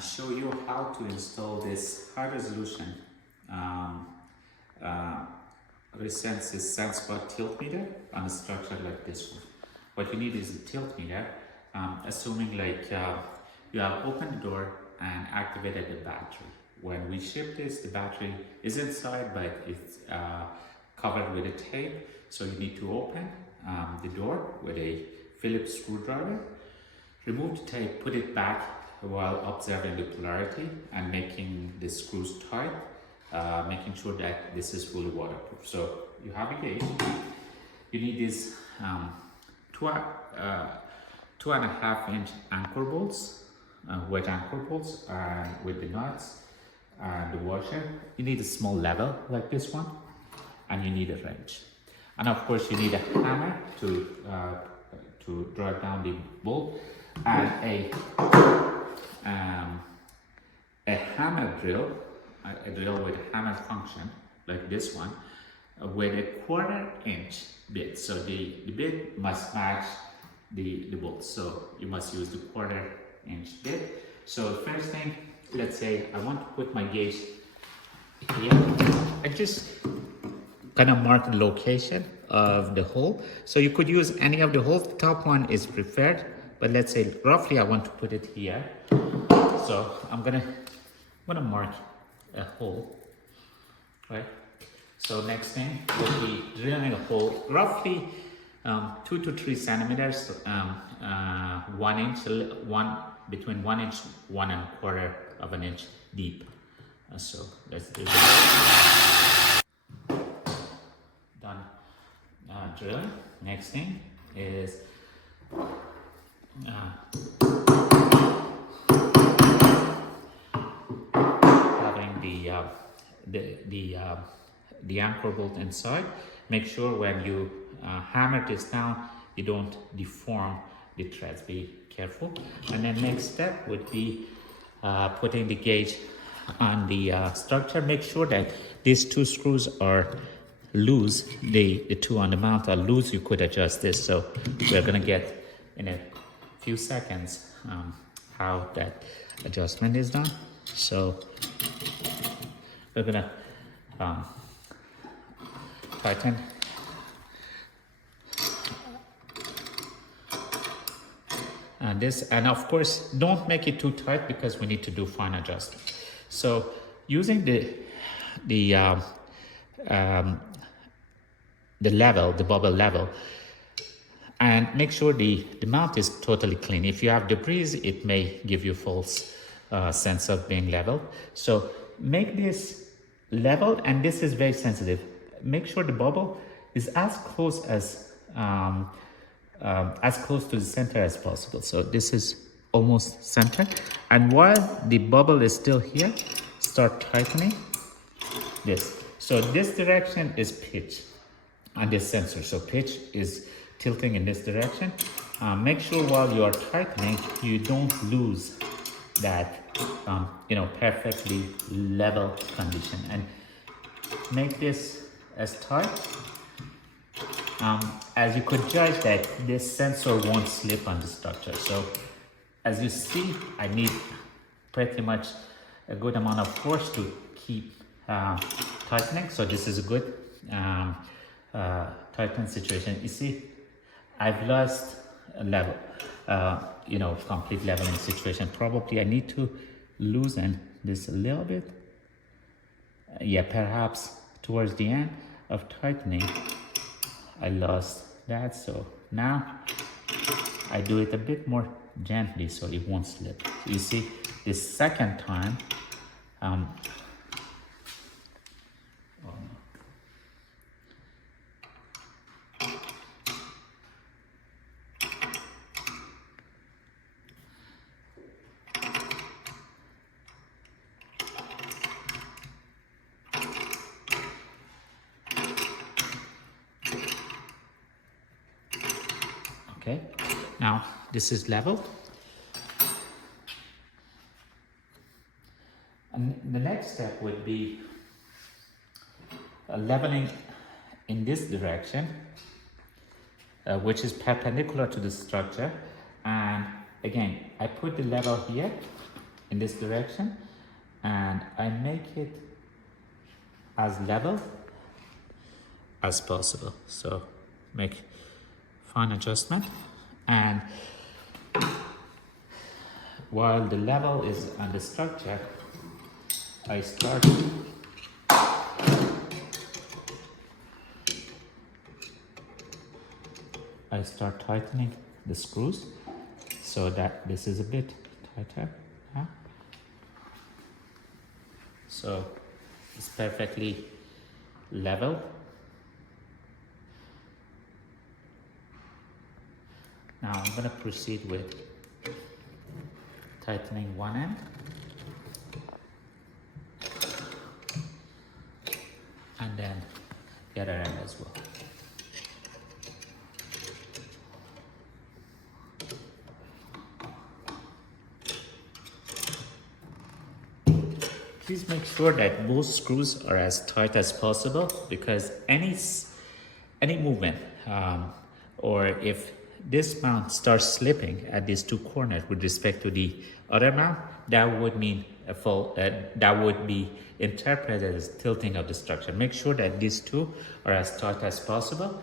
show you how to install this high resolution um, uh, Resensys SenSpot tilt meter on a structure like this one. What you need is a tilt meter, assuming you have opened the door and activated the battery. When we ship this, the battery is inside, but it's covered with a tape. So you need to open the door with a Phillips screwdriver, remove the tape, put it back while observing the polarity and making the screws tight, making sure that this is fully waterproof. So you have a gauge. You need these 2.5-inch anchor bolts, wet anchor bolts, with the nuts and the washer. You need a small level like this one, and you need a wrench. And of course, you need a hammer to drive down the bolt, and a hammer drill, a drill with a hammer function like this one, with a 1/4-inch bit. So the bit must match the bolt. So you must use the 1/4-inch bit. So first thing, let's say I want to put my gauge here. I just kind of mark the location of the hole. So you could use any of the holes. The top one is preferred, but let's say roughly I want to put it here. So I'm gonna mark a hole, right? So next thing will be drilling a hole roughly 2 to 3 centimeters, 1 inch, between 1 inch, 1.25 of an inch deep. So let's do this. Done drilling. Next thing is having the anchor bolt inside. Make sure when you hammer this down, you don't deform the threads. Be careful. And then next step would be putting the gauge on the structure. Make sure that these 2 screws are loose. The 2 on the mount are loose. You could adjust this. So we're gonna get in a few seconds how that adjustment is done. So we're gonna tighten and this, and of course don't make it too tight because we need to do fine adjustment. So using the level, the bubble level, and make sure the mount is totally clean. If you have debris, it may give you false sense of being level. So make this level, and this is very sensitive. Make sure the bubble is as close to the center as possible. So this is almost center. And while the bubble is still here, start tightening this. So this direction is pitch on this sensor. So pitch is tilting in this direction. Make sure while you are tightening, you don't lose that perfectly level condition, and make this as tight as you could judge that this sensor won't slip on the structure. So as you see, I need pretty much a good amount of force to keep tightening. So this is a good tighten situation. You see, I've lost a level, complete leveling situation. Probably I need to loosen this a little bit. Yeah, perhaps towards the end of tightening, I lost that. So now I do it a bit more gently so it won't slip. So you see, this second time, okay, now this is level. And the next step would be leveling in this direction, which is perpendicular to the structure. And again, I put the level here in this direction, and I make it as level as possible. So make fine adjustment, and while the level is on the structure, I start tightening the screws so that this is a bit tighter. Huh? So it's perfectly level. Now I'm going to proceed with tightening one end. And then the other end as well. Please make sure that both screws are as tight as possible, because any movement or if this mount starts slipping at these two corners with respect to the other mount, that would mean a fall. That would be interpreted as tilting of the structure. Make sure that these two are as tight as possible,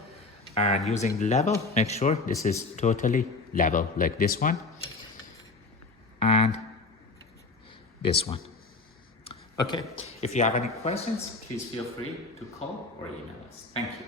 and using the level, make sure this is totally level, like this one and this one. Okay, if you have any questions, please feel free to call or email us. Thank you.